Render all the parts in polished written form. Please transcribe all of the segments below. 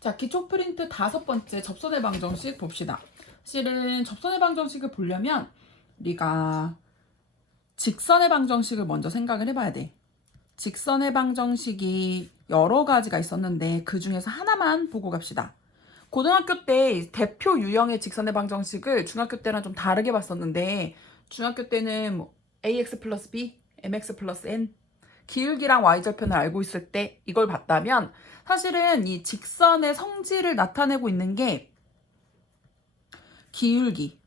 자, 기초 프린트 5번째 접선의 방정식 봅시다. 실은 접선의 방정식을 보려면 우리가 직선의 방정식을 먼저 생각을 해봐야 돼. 직선의 방정식이 여러 가지가 있었는데 그 중에서 하나만 보고 갑시다. 고등학교 때 대표 유형의 직선의 방정식을 중학교 때랑 좀 다르게 봤었는데 중학교 때는 뭐 ax 플러스 b, mx 플러스 n 기울기랑 y절편을 알고 있을 때 이걸 봤다면 사실은 이 직선의 성질을 나타내고 있는 게 기울기.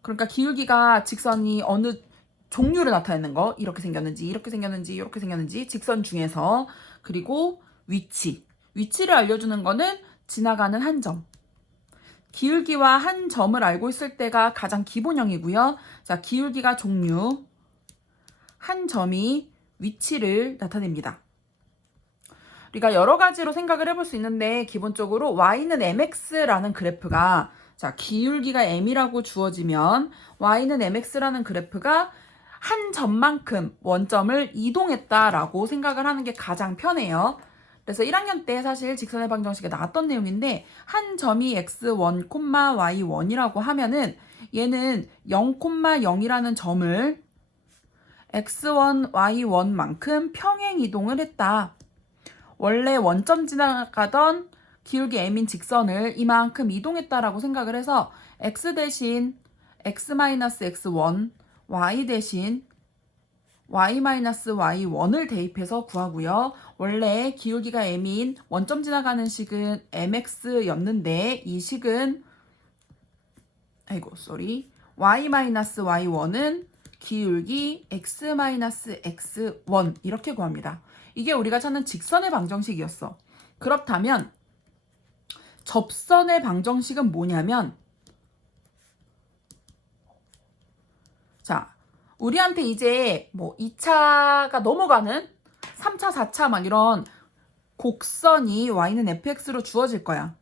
그러니까 기울기가 직선이 어느 종류를 나타내는 거, 이렇게 생겼는지 이렇게 생겼는지 이렇게 생겼는지 직선 중에서, 그리고 위치를 알려주는 거는 지나가는 한 점. 기울기와 한 점을 알고 있을 때가 가장 기본형이고요. 자, 기울기가 종류, 한 점이 위치를 나타냅니다. 우리가 여러 가지로 생각을 해볼 수 있는데 기본적으로 y는 mx라는 그래프가, 자, 기울기가 m이라고 주어지면 y는 mx라는 그래프가 한 점만큼 원점을 이동했다라고 생각을 하는 게 가장 편해요. 그래서 1학년 때 사실 직선의 방정식에 나왔던 내용인데 한 점이 x1, y1이라고 하면은 얘는 0, 0이라는 점을 x1, y1만큼 평행 이동을 했다. 원래 원점 지나가던 기울기 m인 직선을 이만큼 이동했다라고 생각을 해서 x 대신 x-x1, y 대신 y-y1을 대입해서 구하고요. 원래 기울기가 m인 원점 지나가는 식은 mx였는데 이 식은 y-y1은 기울기 x-x1 이렇게 구합니다. 이게 우리가 찾는 직선의 방정식이었어. 그렇다면 접선의 방정식은 뭐냐면, 자, 우리한테 이제 뭐 2차가 넘어가는 3차, 4차 막 이런 곡선이 y는 fx로 주어질 거야.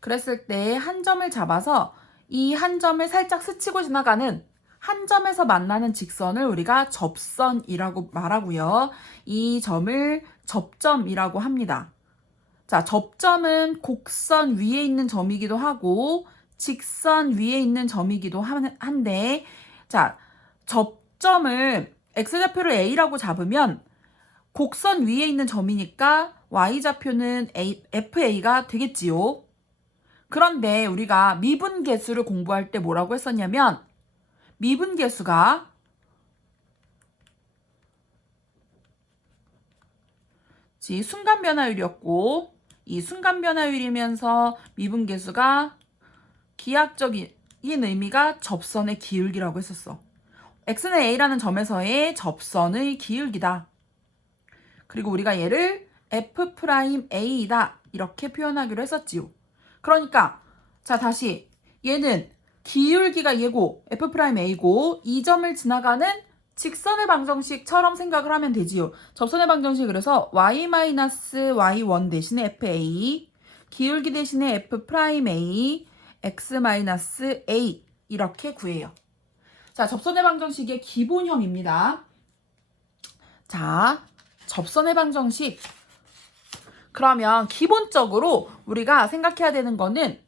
그랬을 때 한 점을 잡아서 이 한 점을 살짝 스치고 지나가는 한 점에서 만나는 직선을 우리가 접선이라고 말하고요. 이 점을 접점이라고 합니다. 자, 접점은 곡선 위에 있는 점이기도 하고 직선 위에 있는 점이기도 한데, 자, 접점을 x좌표를 a라고 잡으면 곡선 위에 있는 점이니까 y좌표는 fa가 되겠지요. 그런데 우리가 미분계수를 공부할 때 뭐라고 했었냐면 미분계수가 순간변화율이었고 이 순간변화율이면서 미분계수가 기하학적인 의미가 접선의 기울기라고 했었어. x는 a라는 점에서의 접선의 기울기다. 그리고 우리가 얘를 f'A이다 이렇게 표현하기로 했었지요. 그러니까 자, 다시 얘는 기울기가 얘고 f'A고 이 점을 지나가는 직선의 방정식처럼 생각을 하면 되지요. 접선의 방정식, 그래서 y-y1 대신에 fa, 기울기 대신에 f'A, x-a 이렇게 구해요. 자, 접선의 방정식의 기본형입니다. 자, 접선의 방정식. 그러면 기본적으로 우리가 생각해야 되는 거는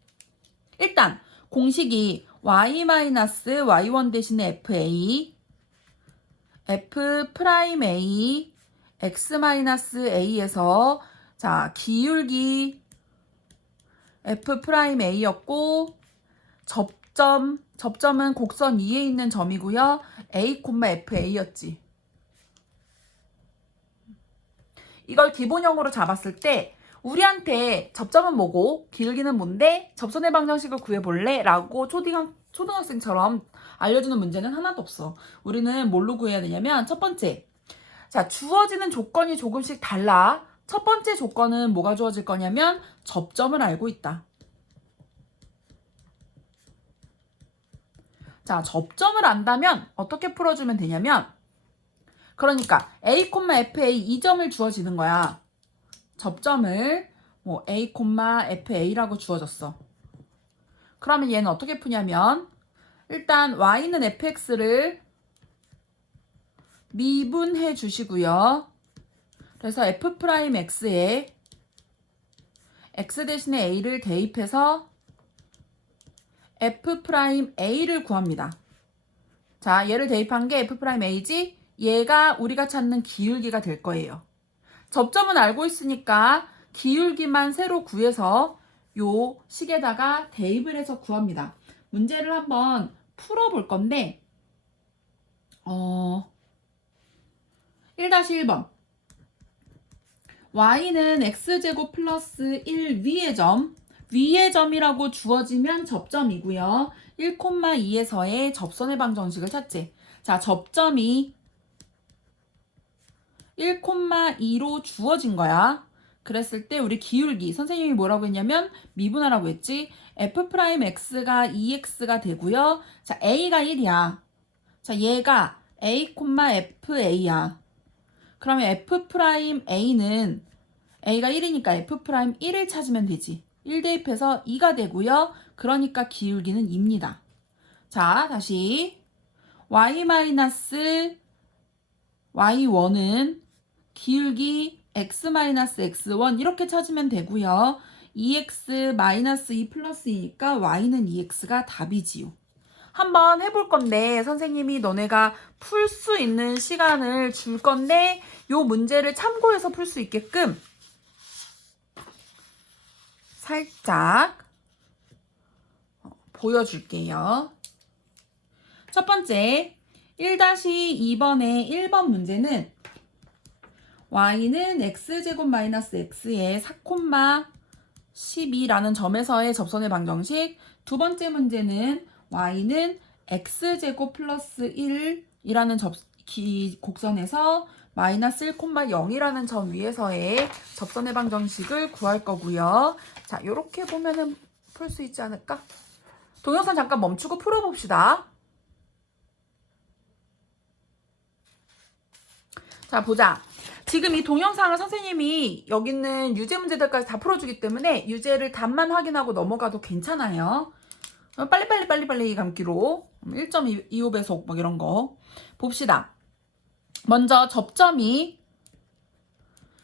일단 공식이 y-y1 대신에 fa, f'A, x-a에서 자, 기울기 f'A였고 접점은 곡선 위에 있는 점이고요. a, fa였지. 이걸 기본형으로 잡았을 때 우리한테 접점은 뭐고 기울기는 뭔데 접선의 방정식을 구해볼래? 라고 초등학생처럼 알려주는 문제는 하나도 없어. 우리는 뭘로 구해야 되냐면 첫 번째, 자, 주어지는 조건이 조금씩 달라. 첫 번째 조건은 뭐가 주어질 거냐면 접점을 알고 있다. 자, 접점을 안다면 어떻게 풀어주면 되냐면, 그러니까 a, fa 이 점을 주어지는 거야. 접점을 뭐 a, fa라고 주어졌어. 그러면 얘는 어떻게 푸냐면 일단 y는 fx를 미분해 주시고요. 그래서 f'x에 x 대신에 a를 대입해서 f'a를 구합니다. 자, 얘를 대입한 게 f'a지? 얘가 우리가 찾는 기울기가 될 거예요. 접점은 알고 있으니까 기울기만 새로 구해서 요 식에다가 대입을 해서 구합니다. 문제를 한번 풀어볼 건데 1-1번 y는 x제곱 플러스 1 위의 점이라고 주어지면 접점이고요. 1,2에서의 접선의 방정식을 찾지. 자, 접점이 1,2로 주어진 거야. 그랬을 때 우리 기울기 선생님이 뭐라고 했냐면 미분하라고 했지. f'x가 2x가 되고요. 자, a가 1이야. 자, 얘가 a, fa야. 그러면 f'a는 a가 1이니까 f'1을 찾으면 되지. 1 대입해서 2가 되고요. 그러니까 기울기는 2입니다. 자, 다시 y-y1은 기울기 x-x1 이렇게 찾으면 되고요. 2x-2 플러스 2니까 y는 2x가 답이지요. 한번 해볼 건데 선생님이 너네가 풀 수 있는 시간을 줄 건데 요 문제를 참고해서 풀 수 있게끔 살짝 보여줄게요. 첫 번째 1-2번의 1번 문제는 y는 x제곱 마이너스 x의 4,12라는 점에서의 접선의 방정식. 두 번째 문제는 y는 x제곱 플러스 1이라는 곡선에서 마이너스 1,0이라는 점 위에서의 접선의 방정식을 구할 거고요. 자, 이렇게 보면은 풀 수 있지 않을까? 동영상 잠깐 멈추고 풀어봅시다. 자, 보자. 지금 이 동영상을 선생님이 여기 있는 유제 문제들까지 다 풀어주기 때문에 유제를 답만 확인하고 넘어가도 괜찮아요. 빨리 감기로 1.25배속 막 이런 거 봅시다. 먼저 접점이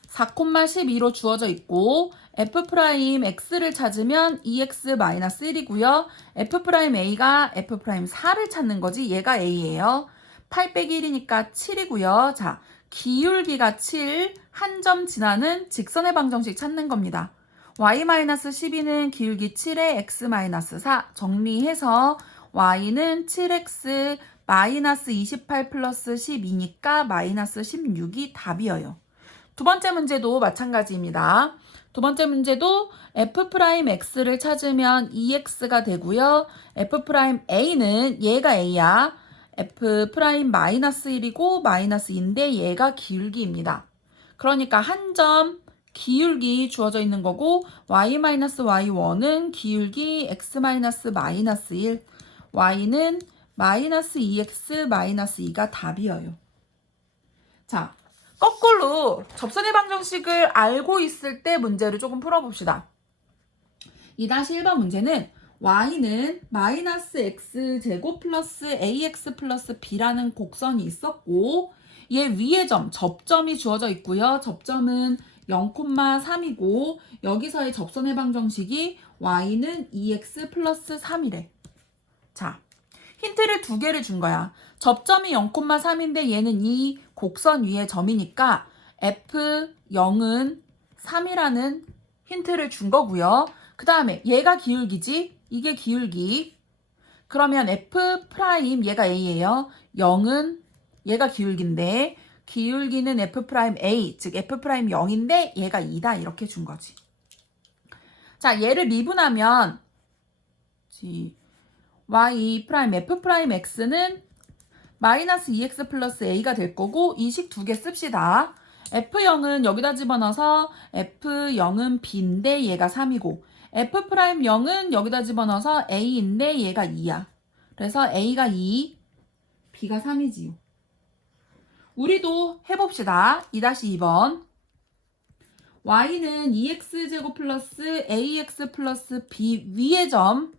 4,12로 주어져 있고 f'x를 찾으면 2x-1이고요. f'a가 f'4를 찾는 거지. 얘가 a예요. 8 빼기 1이니까 7이고요. 자, 기울기가 7, 한 점 지나는 직선의 방정식 찾는 겁니다. y-12는 기울기 7에 x-4 정리해서 y는 7x 마이너스 28 플러스 12니까 마이너스 16이 답이에요. 두 번째 문제도 마찬가지입니다. 두 번째 문제도 f'x를 찾으면 2x가 되고요. f'a는 얘가 a야. f'-1이고 마이너스 2인데 얘가 기울기입니다. 그러니까 한 점 기울기 주어져 있는 거고 y-y1은 기울기 x-1, y는 마이너스 2x 마이너스 2가 답이에요. 자, 거꾸로 접선의 방정식을 알고 있을 때 문제를 조금 풀어봅시다. 2-1번 문제는 y는 마이너스 x제곱 플러스 ax 플러스 b라는 곡선이 있었고 얘 위의 점, 접점이 주어져 있고요. 접점은 0,3이고 여기서의 접선의 방정식이 y는 2x 플러스 3이래. 자, 힌트를 두 개를 준 거야. 접점이 0,3인데 얘는 이 곡선 위의 점이니까 f0은 3이라는 힌트를 준 거고요. 그 다음에 얘가 기울기지? 이게 기울기. 그러면 f' 얘가 a예요. 0은 얘가 기울기인데 기울기는 f'A, 즉 f'0인데 얘가 2다 이렇게 준 거지. 자, 얘를 미분하면 y' f'x는 마이너스 2x 플러스 a가 될 거고 이 식 두 개 씁시다. f0은 여기다 집어넣어서 f0은 b인데 얘가 3이고 f'0은 여기다 집어넣어서 a인데 얘가 2야. 그래서 a가 2, b가 3이지요. 우리도 해봅시다. 2-2번. y는 2x제곱 플러스 ax 플러스 b 위의 점.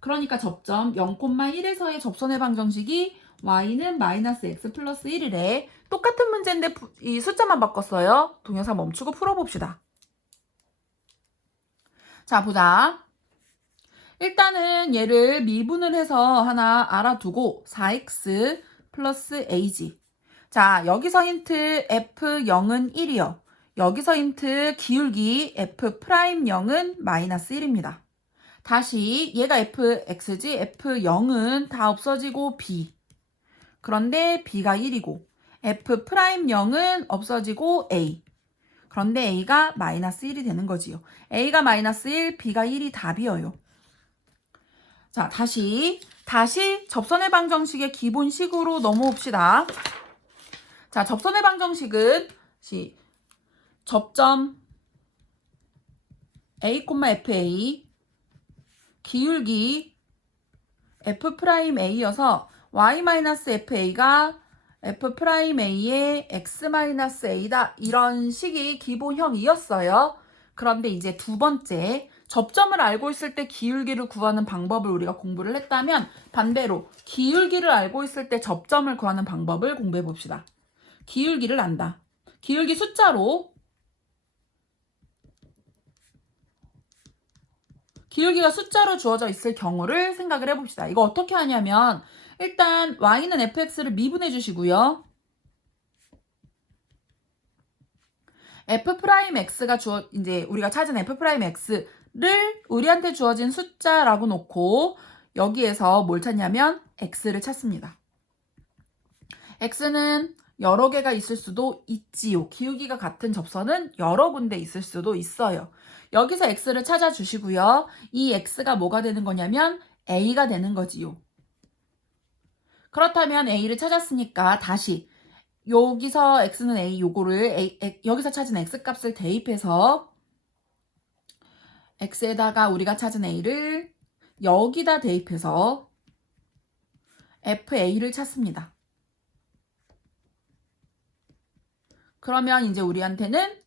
그러니까 접점 0,1에서의 접선의 방정식이 y는 마이너스 x 플러스 1이래. 똑같은 문제인데 이 숫자만 바꿨어요. 동영상 멈추고 풀어봅시다. 자, 보자. 일단은 얘를 미분을 해서 하나 알아두고 4x 플러스 a지. 자, 여기서 힌트 f0은 1이요. 여기서 힌트 기울기 f'0은 마이너스 1입니다. 다시 얘가 fx지 f0은 다 없어지고 b. 그런데 b가 1이고 f'0은 없어지고 a. 그런데 a가 마이너스 1이 되는 거지요. a가 마이너스 1, b가 1이 답이어요. 자, 다시 접선의 방정식의 기본식으로 넘어옵시다. 자, 접선의 방정식은 접점 a, fa 기울기 f'a여서 y-fa가 f'a의 x-a다. 이런 식이 기본형이었어요. 그런데 이제 두 번째, 접점을 알고 있을 때 기울기를 구하는 방법을 우리가 공부를 했다면 반대로 기울기를 알고 있을 때 접점을 구하는 방법을 공부해 봅시다. 기울기를 안다. 기울기 숫자로 기울기가 숫자로 주어져 있을 경우를 생각을 해봅시다. 이거 어떻게 하냐면 일단 y는 fx를 미분해 주시고요. f'x가 이제 우리가 찾은 f'x를 우리한테 주어진 숫자라고 놓고 여기에서 뭘 찾냐면 x를 찾습니다. x는 여러 개가 있을 수도 있지요. 기울기가 같은 접선은 여러 군데 있을 수도 있어요. 여기서 x를 찾아주시고요. 이 x가 뭐가 되는 거냐면 a가 되는 거지요. 그렇다면 a를 찾았으니까 다시 여기서 x는 a 요거를 여기서 찾은 x값을 대입해서 x에다가 우리가 찾은 a를 여기다 대입해서 fa를 찾습니다. 그러면 이제 우리한테는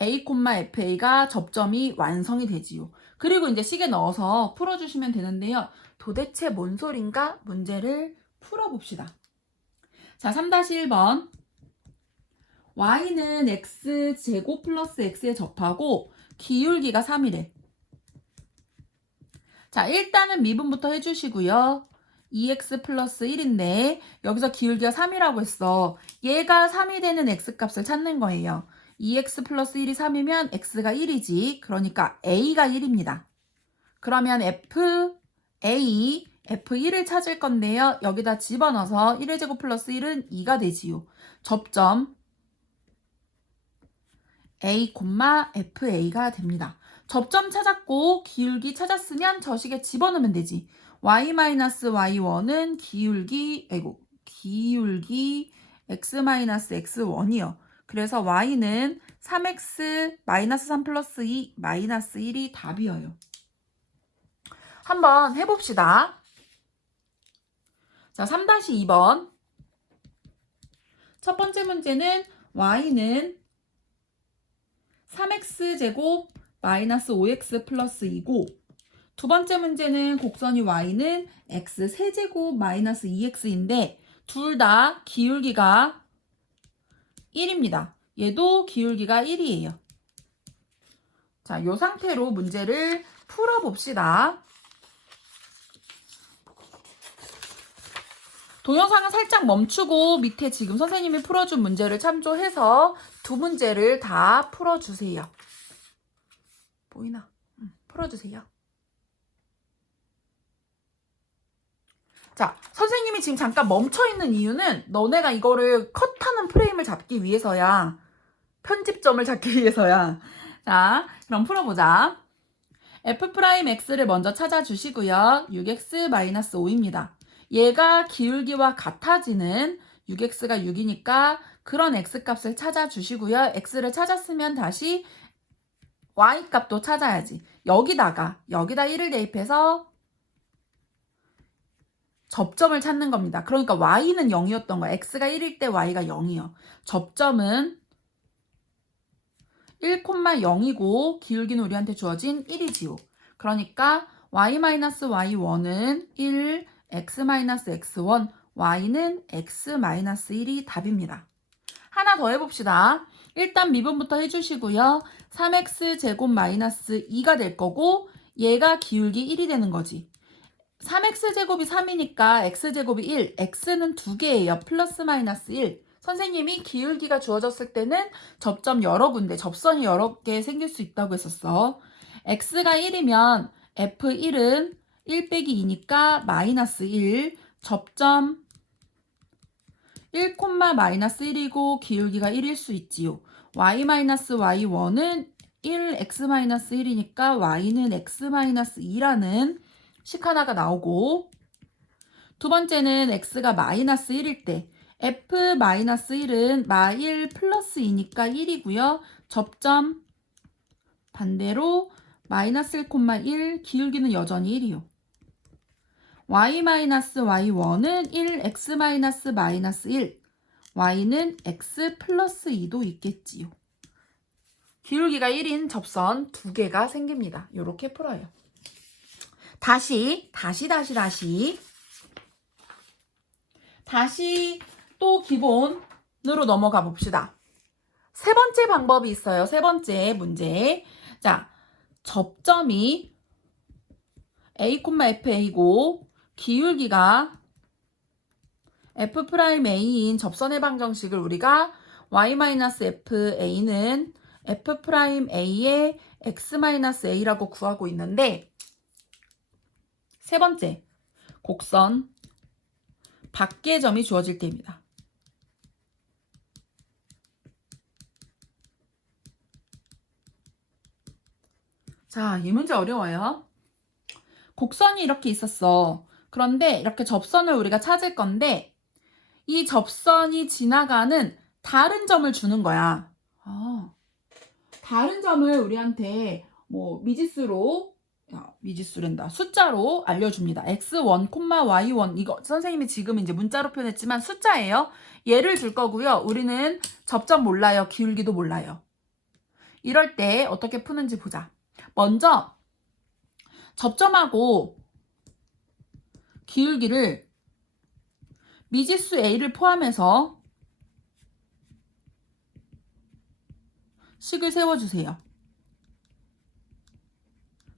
a, fa가 접점이 완성이 되지요. 그리고 이제 식에 넣어서 풀어주시면 되는데요. 도대체 뭔 소린가? 문제를 풀어봅시다. 자, 3-1번. y는 x제곱 플러스 x에 접하고 기울기가 3이래. 자, 일단은 미분부터 해주시고요. 2x 플러스 1인데 여기서 기울기가 3이라고 했어. 얘가 3이 되는 x값을 찾는 거예요. 2x 플러스 1이 3이면 x가 1이지. 그러니까 a가 1입니다. 그러면 f1을 찾을 건데요. 여기다 집어넣어서 1의 제곱 플러스 1은 2가 되지요. 접점 a, fa가 됩니다. 접점 찾았고 기울기 찾았으면 저 식에 집어넣으면 되지. y-y1은 기울기 x-x1이요. 그래서 y는 3x 마이너스 3 플러스 2 마이너스 1이 답이어요. 한번 해봅시다. 자, 3-2번. 첫 번째 문제는 y는 3x제곱 마이너스 5x 플러스 2고 두 번째 문제는 곡선이 y는 x 세제곱 마이너스 2x인데 둘 다 기울기가 1입니다. 얘도 기울기가 1이에요. 자, 이 상태로 문제를 풀어봅시다. 동영상을 살짝 멈추고 밑에 지금 선생님이 풀어준 문제를 참조해서 두 문제를 다 풀어주세요. 보이나? 풀어주세요. 자, 선생님이 지금 잠깐 멈춰있는 이유는 너네가 이거를 컷하는 프레임을 잡기 위해서야. 편집점을 잡기 위해서야. 자, 그럼 풀어보자. f'x를 먼저 찾아주시고요. 6x-5입니다. 얘가 기울기와 같아지는 6x가 6이니까 그런 x값을 찾아주시고요. x를 찾았으면 다시 y값도 찾아야지. 여기다 1을 대입해서 접점을 찾는 겁니다. 그러니까 y는 0이었던 거야. x가 1일 때 y가 0이요. 접점은 1,0이고 기울기는 우리한테 주어진 1이지요. 그러니까 y-y1은 1, x-x1, y는 x-1이 답입니다. 하나 더 해봅시다. 일단 미분부터 해주시고요. 3x제곱 마이너스 2가 될 거고 얘가 기울기 1이 되는 거지. 3x제곱이 3이니까 x제곱이 1, x는 2개예요. 플러스 마이너스 1. 선생님이 기울기가 주어졌을 때는 접점 여러 군데, 접선이 여러 개 생길 수 있다고 했었어. x가 1이면 f1은 1 빼기 2니까 마이너스 1, 접점 1, 마이너스 1이고 기울기가 1일 수 있지요. y-y1은 1x-1이니까 y는 x-2라는 식 하나가 나오고, 두 번째는 x가 마이너스 1일 때 f-1은 마1 플러스 2니까 1이고요. 접점 반대로 마이너스 1,1 기울기는 여전히 1이요. y-y1은 1x-1 y는 x 플러스 2도 있겠지요. 기울기가 1인 접선 두 개가 생깁니다. 이렇게 풀어요. 다시 또 기본으로 넘어가 봅시다. 세 번째 방법이 있어요. 세 번째 문제. 자, 접점이 a,fa고 기울기가 f'a인 접선의 방정식을 우리가 y-fa는 f'a의 x-a라고 구하고 있는데, 세 번째, 곡선 밖의 점이 주어질 때입니다. 자, 이 문제 어려워요. 곡선이 이렇게 있었어. 그런데 이렇게 접선을 우리가 찾을 건데 이 접선이 지나가는 다른 점을 주는 거야. 다른 점을 우리한테 뭐 미지수란다. 숫자로 알려줍니다. x1, y1. 이거 선생님이 지금 이제 문자로 표현했지만 숫자예요. 얘를 줄 거고요. 우리는 접점 몰라요. 기울기도 몰라요. 이럴 때 어떻게 푸는지 보자. 먼저 접점하고 기울기를 미지수 a를 포함해서 식을 세워주세요.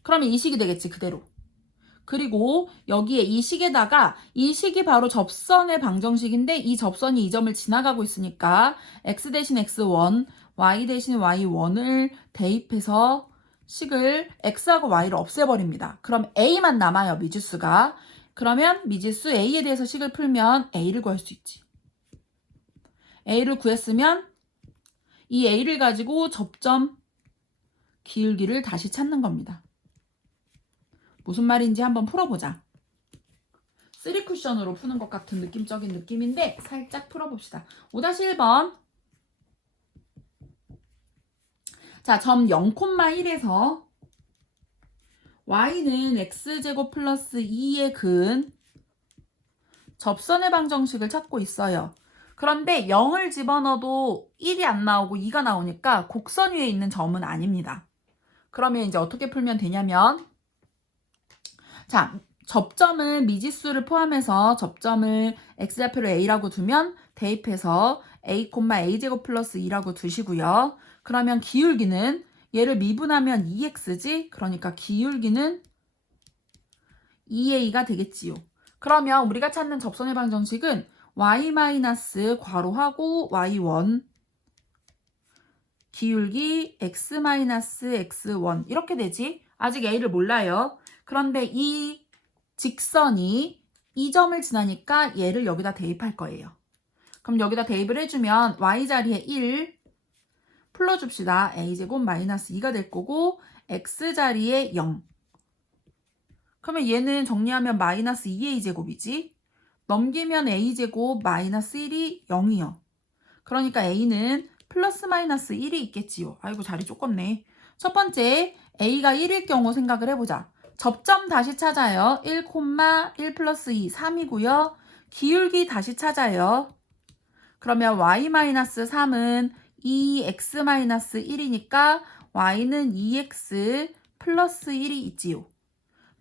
그러면 이 식이 되겠지, 그대로. 그리고 여기에 이 식에다가 이 식이 바로 접선의 방정식인데 이 접선이 이 점을 지나가고 있으니까 x 대신 x1, y 대신 y1을 대입해서 식을 x하고 y를 없애버립니다. 그럼 a만 남아요, 미지수가. 그러면 미지수 a에 대해서 식을 풀면 a를 구할 수 있지. a를 구했으면 이 a를 가지고 접점 기울기를 다시 찾는 겁니다. 무슨 말인지 한번 풀어보자. 3쿠션으로 푸는 것 같은 느낌적인 느낌인데 살짝 풀어봅시다. 5-1번. 자, 점 0,1에서 y는 x제곱 플러스 2의 근 접선의 방정식을 찾고 있어요. 그런데 0을 집어넣어도 1이 안 나오고 2가 나오니까 곡선 위에 있는 점은 아닙니다. 그러면 이제 어떻게 풀면 되냐면, 자, 접점을 미지수를 포함해서 접점을 x좌표를 a라고 두면 대입해서 a, a제곱 플러스 2라고 두시고요. 그러면 기울기는 얘를 미분하면 2x지? 그러니까 기울기는 2a가 되겠지요. 그러면 우리가 찾는 접선의 방정식은 y- 괄호하고 y1 기울기 x-x1 이렇게 되지? 아직 a를 몰라요. 그런데 이 직선이 이 점을 지나니까 얘를 여기다 대입할 거예요. 그럼 여기다 대입을 해주면 y자리에 1 풀어줍시다. a제곱 마이너스 2가 될 거고 x자리에 0. 그러면 얘는 정리하면 마이너스 2a제곱이지. 넘기면 a제곱 마이너스 1이 0이요. 그러니까 a는 플러스 마이너스 1이 있겠지요. 아이고 자리 조금네. 첫 번째 a가 1일 경우 생각을 해보자. 접점 다시 찾아요. 1, 1 플러스 2, 3이고요. 기울기 다시 찾아요. 그러면 y-3은 2x-1이니까 y는 2x 플러스 1이 있지요.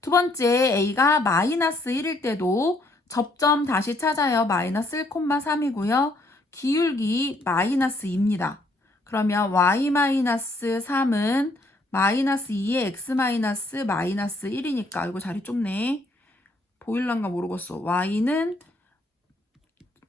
두 번째 a가 마이너스 1일 때도 접점 다시 찾아요. 마이너스 1,3이고요. 기울기 마이너스 2입니다. 그러면 y-3은 마이너스 2의 x-마이너스 1이니까 이거 자리 좁네. 보일란가 모르겠어. y는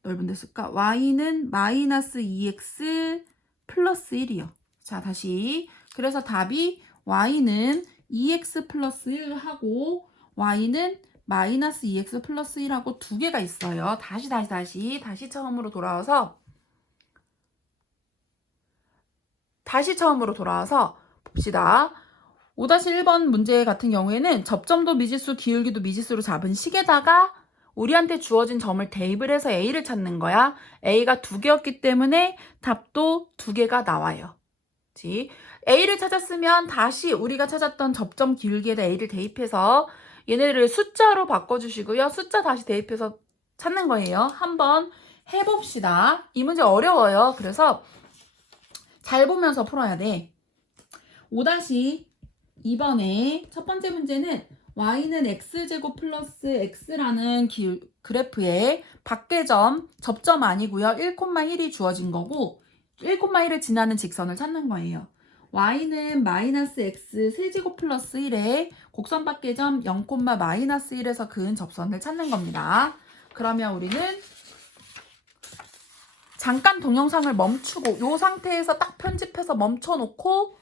넓은 데 쓸까? y는 마이너스 2x 플러스 1이요. 자, 다시. 그래서 답이 y는 2x 플러스 1하고 y는 마이너스 2x 플러스 1하고 두 개가 있어요. 다시 처음으로 돌아와서 봅시다. 5-1번 문제 같은 경우에는 접점도 미지수, 기울기도 미지수로 잡은 식에다가 우리한테 주어진 점을 대입을 해서 A를 찾는 거야. A가 두 개였기 때문에 답도 두 개가 나와요. 그치? A를 찾았으면 다시 우리가 찾았던 접점 기울기에다 A를 대입해서 얘네를 숫자로 바꿔주시고요. 숫자 다시 대입해서 찾는 거예요. 한번 해봅시다. 이 문제 어려워요. 그래서 잘 보면서 풀어야 돼. 5-2번의 첫 번째 문제는 y는 x제곱 플러스 x라는 그래프에 밖의 점, 접점 아니고요. 1,1이 주어진 거고 1,1을 지나는 직선을 찾는 거예요. y는 마이너스 x 세제곱 플러스 1에 곡선 밖의 점 0, 마이너스 1에서 그은 접선을 찾는 겁니다. 그러면 우리는 잠깐 동영상을 멈추고 이 상태에서 딱 편집해서 멈춰놓고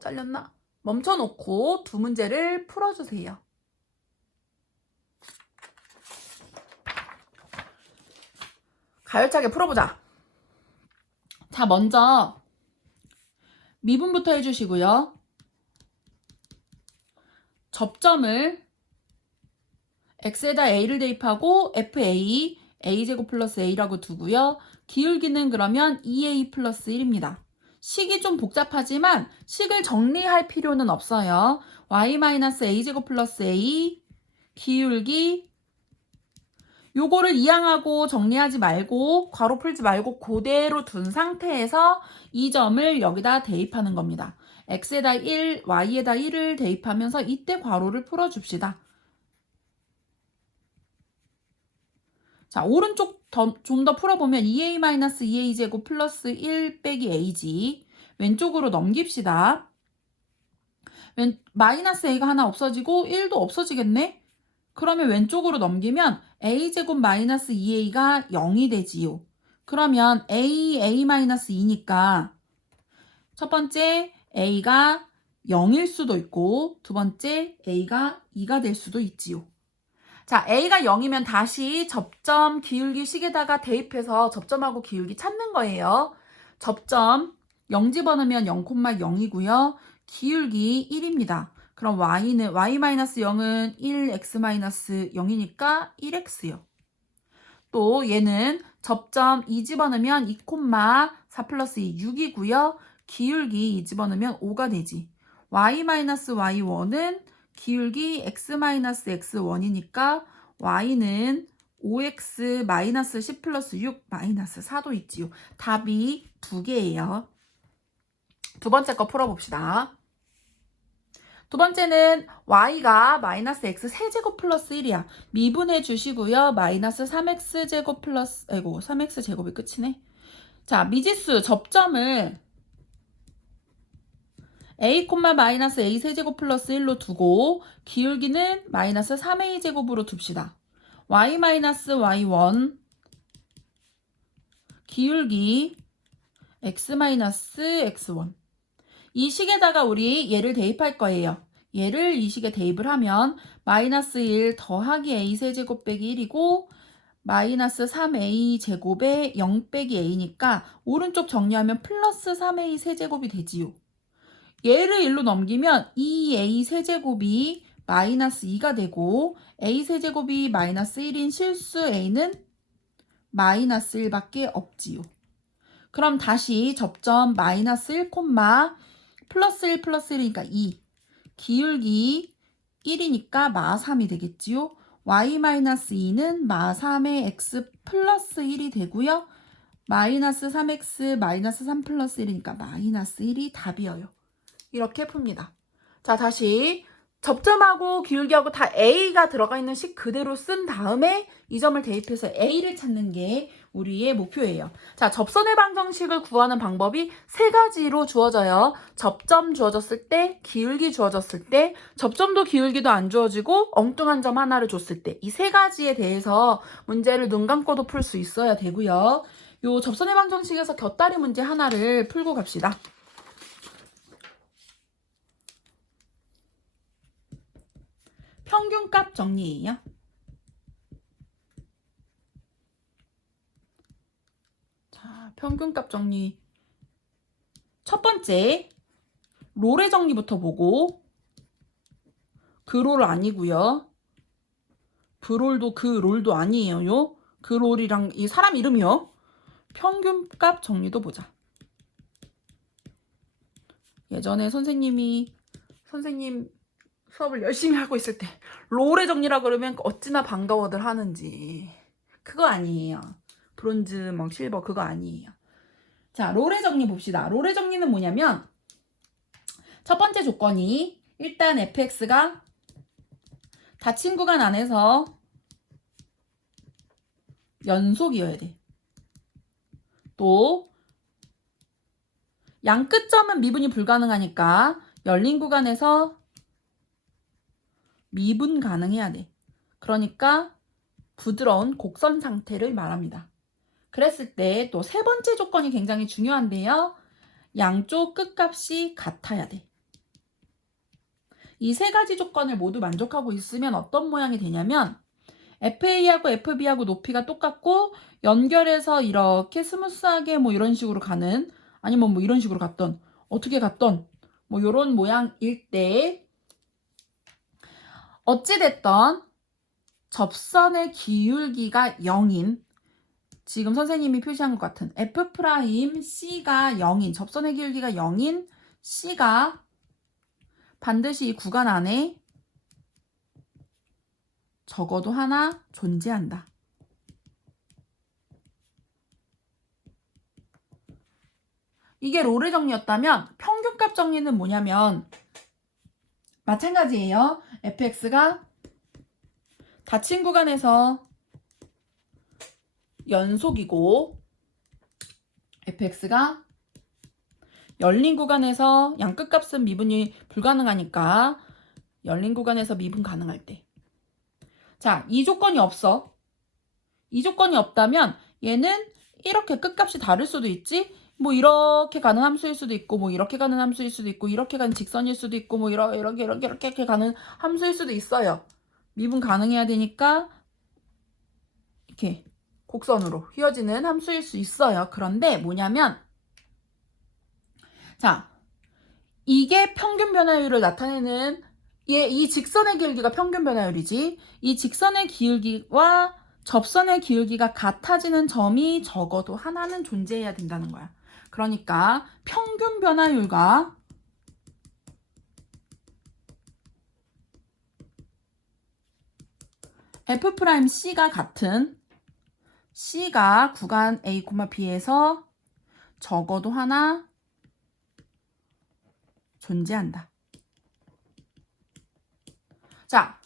잘렸나? 멈춰놓고 두 문제를 풀어주세요. 가열차게 풀어보자. 자, 먼저 미분부터 해주시고요. 접점을 x에다 a를 대입하고 fa, a제곱 플러스 a라고 두고요. 기울기는 그러면 2a 플러스 1입니다. 식이 좀 복잡하지만 식을 정리할 필요는 없어요. y-a제곱 플러스 a, 기울기, 요거를 이항하고 정리하지 말고 괄호 풀지 말고 그대로 둔 상태에서 이 점을 여기다 대입하는 겁니다. x에다 1, y에다 1을 대입하면서 이때 괄호를 풀어줍시다. 자, 오른쪽 좀 더 풀어보면 2a-2a제곱 플러스 1 빼기 a지. 왼쪽으로 넘깁시다. 마이너스 a가 하나 없어지고 1도 없어지겠네? 그러면 왼쪽으로 넘기면 a제곱 마이너스 2a가 0이 되지요. 그러면 a-2니까 첫 번째 a가 0일 수도 있고 두 번째 a가 2가 될 수도 있지요. 자, a가 0이면 다시 접점 기울기 식에다가 대입해서 접점하고 기울기 찾는 거예요. 접점 0 집어넣으면 0,0이고요. 기울기 1입니다. 그럼 y는 y-0은 1x-0이니까 1x요. 또 얘는 접점 2 집어넣으면 2,4 플러스 2, 6이고요. 기울기 2 집어넣으면 5가 되지. y-y1은 기울기 x-x1이니까 y는 5x-10 플러스 6 마이너스 4도 있지요. 답이 두 개예요. 두 번째 거 풀어봅시다. 두 번째는 y가 마이너스 x 세제곱 플러스 1이야. 미분해 주시고요. 마이너스 3x제곱 플러스 3x제곱이 끝이네. 자, 미지수 접점을 a, 마이너스 a 세제곱 플러스 1로 두고 기울기는 마이너스 3a제곱으로 둡시다. y-y1 기울기 x-x1 이 식에다가 우리 얘를 대입할 거예요. 얘를 이 식에 대입을 하면 마이너스 1 더하기 a 세제곱 빼기 1이고 마이너스 3a 제곱에 0 빼기 a니까 오른쪽 정리하면 플러스 3a 세제곱이 되지요. 얘를 1로 넘기면 2a 세제곱이 마이너스 2가 되고 a 세제곱이 마이너스 1인 실수 a는 마이너스 1밖에 없지요. 그럼 다시 접점 마이너스 1, 플러스 1 플러스 1이니까 2 기울기 1이니까 마3이 되겠지요. y-2는 마3의 x 플러스 1이 되고요. 마이너스 3x 마이너스 3 플러스 1이니까 마이너스 1이 답이에요. 이렇게 풉니다. 자, 다시 접점하고 기울기하고 다 a가 들어가 있는 식 그대로 쓴 다음에 이 점을 대입해서 a를 찾는 게 우리의 목표예요. 자, 접선의 방정식을 구하는 방법이 세 가지로 주어져요. 접점 주어졌을 때, 기울기 주어졌을 때, 접점도 기울기도 안 주어지고 엉뚱한 점 하나를 줬을 때, 이 세 가지에 대해서 문제를 눈 감고도 풀 수 있어야 되고요. 요 접선의 방정식에서 곁다리 문제 하나를 풀고 갑시다. 평균값 정리예요. 자, 평균값 정리. 첫 번째, 롤의 정리부터 보고, 그 롤 아니고요. 브롤도 그 롤도 아니에요. 그 롤이랑 이 사람 이름이요. 평균값 정리도 보자. 예전에 선생님 수업을 열심히 하고 있을 때 롤의 정리라 그러면 어찌나 반가워들 하는지. 그거 아니에요. 브론즈, 막 실버 그거 아니에요. 자, 롤의 정리 봅시다. 롤의 정리는 뭐냐면 첫 번째 조건이 일단 fx가 닫힌 구간 안에서 연속이어야 돼. 또 양 끝점은 미분이 불가능하니까 열린 구간에서 미분 가능해야 돼. 그러니까 부드러운 곡선 상태를 말합니다. 그랬을 때 또 세 번째 조건이 굉장히 중요한데요. 양쪽 끝값이 같아야 돼. 이 세 가지 조건을 모두 만족하고 있으면 어떤 모양이 되냐면 FA하고 FB하고 높이가 똑같고 연결해서 이렇게 스무스하게 뭐 이런 식으로 가는, 아니면 뭐 이런 식으로 갔던, 어떻게 갔던 뭐 이런 모양일 때 어찌됐던 접선의 기울기가 0인, 지금 선생님이 표시한 것 같은 F'C가 0인, 접선의 기울기가 0인 C가 반드시 이 구간 안에 적어도 하나 존재한다. 이게 롤의 정리였다면 평균값 정리는 뭐냐면 마찬가지예요. fx가 닫힌 구간에서 연속이고 fx가 열린 구간에서 양 끝값은 미분이 불가능하니까 열린 구간에서 미분 가능할 때. 자, 이 조건이 없어. 이 조건이 없다면 얘는 이렇게 끝값이 다를 수도 있지. 뭐 이렇게 가는 함수일 수도 있고, 뭐 이렇게 가는 함수일 수도 있고, 이렇게 가는 직선일 수도 있고, 뭐 이렇게 가는 함수일 수도 있어요. 미분 가능해야 되니까 이렇게 곡선으로 휘어지는 함수일 수 있어요. 그런데 뭐냐면, 자, 이게 평균 변화율을 나타내는, 이 직선의 기울기가 평균 변화율이지. 이 직선의 기울기와 접선의 기울기가 같아지는 점이 적어도 하나는 존재해야 된다는 거야. 그러니까 평균 변화율과 F'C가 같은, C가 구간 A, B에서 적어도 하나 존재한다. 자,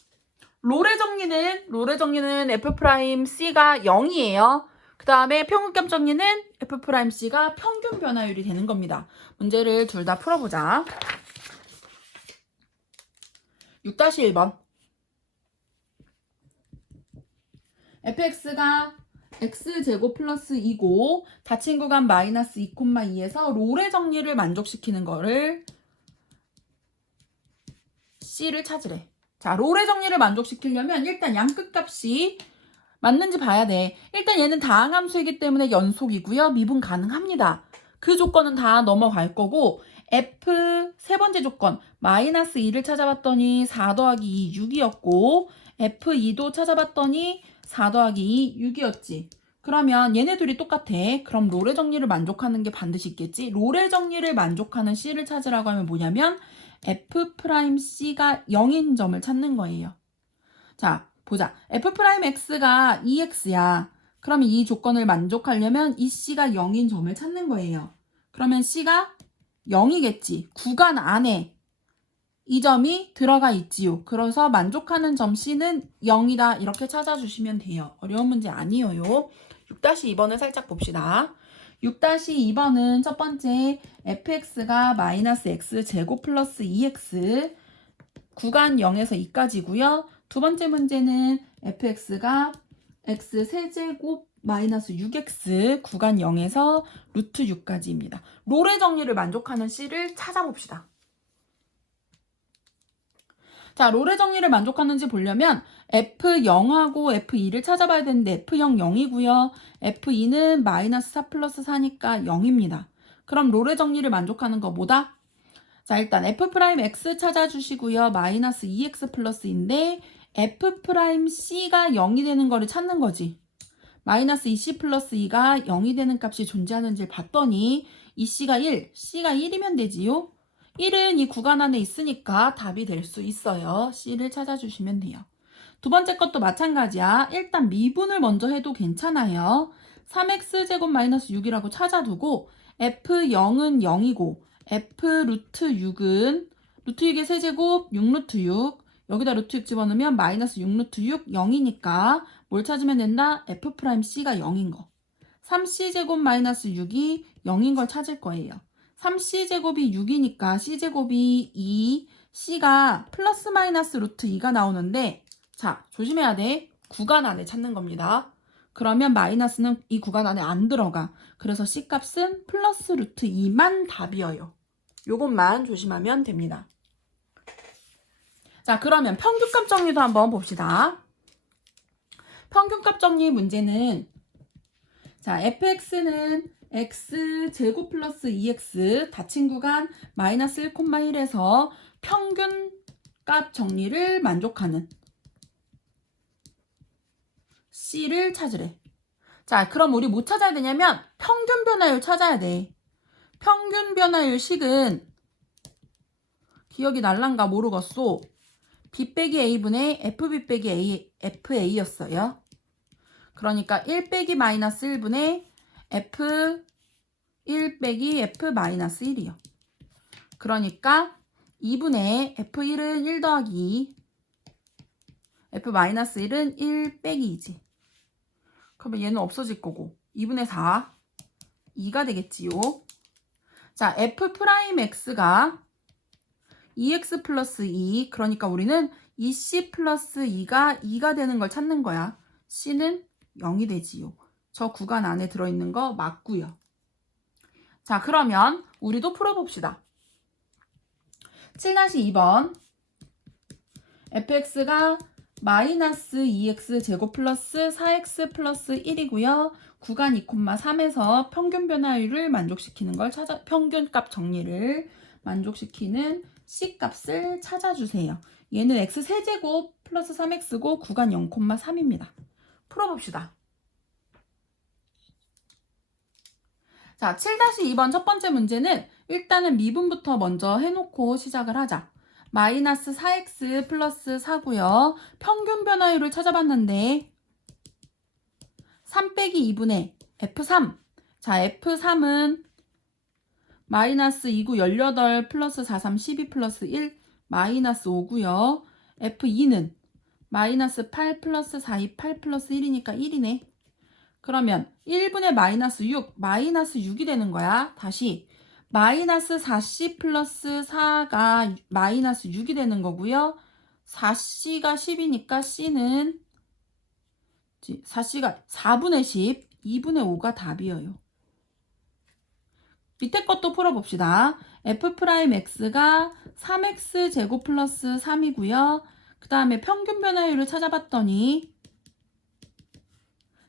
롤의 정리는 F'C가 0이에요. 그 다음에 평균값 정리는 F'C가 평균 변화율이 되는 겁니다. 문제를 둘 다 풀어보자. 6-1번. fx가 x제곱 플러스 2고 닫힌 구간 마이너스 2,2에서 롤의 정리를 만족시키는 거를 C를 찾으래. 자, 롤의 정리를 만족시키려면 일단 양 끝값이 맞는지 봐야 돼. 일단 얘는 다항함수이기 때문에 연속이고요. 미분 가능합니다. 그 조건은 다 넘어갈 거고, F 세 번째 조건 마이너스 2를 찾아봤더니 4 더하기 2 6이었고 F2도 찾아봤더니 4 더하기 2 6이었지. 그러면 얘네 둘이 똑같아. 그럼 롤의 정리를 만족하는 게 반드시 있겠지. 롤의 정리를 만족하는 C를 찾으라고 하면 뭐냐면 F'C가 0인 점을 찾는 거예요. 자, 보자. F'X가 2X야. 그러면 이 조건을 만족하려면 이 C가 0인 점을 찾는 거예요. 그러면 C가 0이겠지. 구간 안에 이 점이 들어가 있지요. 그래서 만족하는 점 C는 0이다. 이렇게 찾아주시면 돼요. 어려운 문제 아니에요. 6-2번을 살짝 봅시다. 6-2번은 첫 번째 fx가 마이너스 x제곱 플러스 2x 구간 0에서 2까지고요. 두 번째 문제는 fx가 x 세제곱 마이너스 6x 구간 0에서 루트 6까지입니다. 롤의 정리를 만족하는 C를 찾아봅시다. 자, 롤의 정리를 만족하는지 보려면 F0하고 F2를 찾아봐야 되는데 F0 0이고요. F2는 마이너스 4 플러스 4니까 0입니다. 그럼 롤의 정리를 만족하는 거 뭐다? 자, 일단 F'X 찾아주시고요. 마이너스 2X 플러스인데 F'C가 0이 되는 거를 찾는 거지. 마이너스 2C 플러스 2가 0이 되는 값이 존재하는지를 봤더니 이 C가 1, C가 1이면 되지요. 1은 이 구간 안에 있으니까 답이 될 수 있어요. C를 찾아주시면 돼요. 두 번째 것도 마찬가지야. 일단 미분을 먼저 해도 괜찮아요. 3x제곱 마이너스 6이라고 찾아두고 F0은 0이고 F 루트 6은 루트 6의 세제곱 6 루트 6 여기다 루트 6 집어넣으면 마이너스 6 루트 6 0이니까 뭘 찾으면 된다? F'C가 0인 거. 3C제곱 마이너스 6이 0인 걸 찾을 거예요. 3C제곱이 6이니까 C제곱이 2, C가 플러스 마이너스 루트 2가 나오는데 자, 조심해야 돼. 구간 안에 찾는 겁니다. 그러면 마이너스는 이 구간 안에 안 들어가. 그래서 C값은 플러스 루트 2만 답이어요. 요것만 조심하면 됩니다. 자, 그러면 평균값 정리도 한번 봅시다. 평균값 정리 문제는 자, fx는 x제곱 플러스 2x 닫힌 구간 마이너스 1,1에서 평균값 정리를 만족하는 C를 찾으래. 자, 그럼 우리 뭐 찾아야 되냐면 평균 변화율 찾아야 돼. 평균 변화율 식은 기억이 날란가 모르겠소. B 빼기 A분의 FB 빼기 A, FA였어요. 그러니까 1 빼기 마이너스 1분의 F 1 빼기 F 마이너스 1이요. 그러니까 2분의 F1은 1 더하기 2, F 마이너스 1은 1 빼기 2지. 그러면 얘는 없어질 거고 2분의 4, 2가 되겠지요. 자, F'X가 2x 플러스 2, 그러니까 우리는 2c 플러스 2가 2가 되는 걸 찾는 거야. C는 0이 되지요. 저 구간 안에 들어있는 거 맞고요. 자, 그러면 우리도 풀어봅시다. 7-2번 fx가 마이너스 2x 제곱 플러스 4x 플러스 1이고요. 구간 2,3에서 평균 변화율을 만족시키는 걸 평균값 정리를 만족시키는 C값을 찾아주세요. 얘는 x 세제곱 플러스 3x고 구간 0,3입니다. 풀어봅시다. 자, 7-2번 첫 번째 문제는 일단은 미분부터 먼저 해놓고 시작을 하자. 마이너스 4x 플러스 4고요. 평균 변화율을 찾아봤는데 3 빼기 2분의 F3. 자, F3은 마이너스 2구 18 플러스 4, 3, 12 플러스 1 마이너스 5고요. F2는 마이너스 8 플러스 4, 2, 8 플러스 1이니까 1이네. 그러면 1분의 마이너스 6, 마이너스 6이 되는 거야. 다시 마이너스 4c 플러스 4가 마이너스 6이 되는 거고요. 4c가 10이니까 C는 4c가 4분의 10, 2분의 5가 답이에요. 밑에 것도 풀어봅시다. F'X가 3x 제곱 플러스 3이고요. 그 다음에 평균 변화율을 찾아봤더니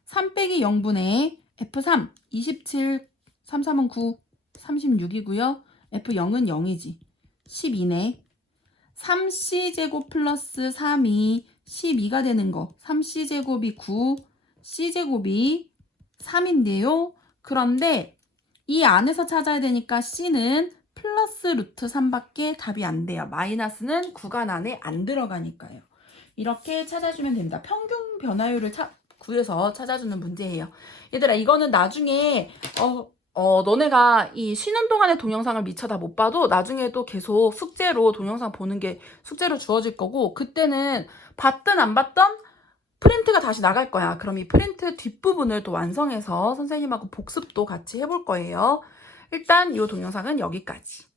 3 빼기 0분의 F3, 27, 3, 3은 9, 36이고요. F0은 0이지. 12네. 3C제곱 플러스 3이 12가 되는 거. 3C제곱이 9, C제곱이 3인데요. 그런데 이 안에서 찾아야 되니까 C는 플러스 루트 3밖에 답이 안 돼요. 마이너스는 구간 안에 안 들어가니까요. 이렇게 찾아주면 됩니다. 평균 변화율을 구해서 찾아주는 문제예요. 얘들아, 이거는 나중에 너네가 이 쉬는 동안에 동영상을 미처 다 못 봐도 나중에도 계속 숙제로 동영상 보는 게 숙제로 주어질 거고, 그때는 봤든 안 봤든 프린트가 다시 나갈 거야. 그럼 이 프린트 뒷부분을 또 완성해서 선생님하고 복습도 같이 해볼 거예요. 일단 이 동영상은 여기까지.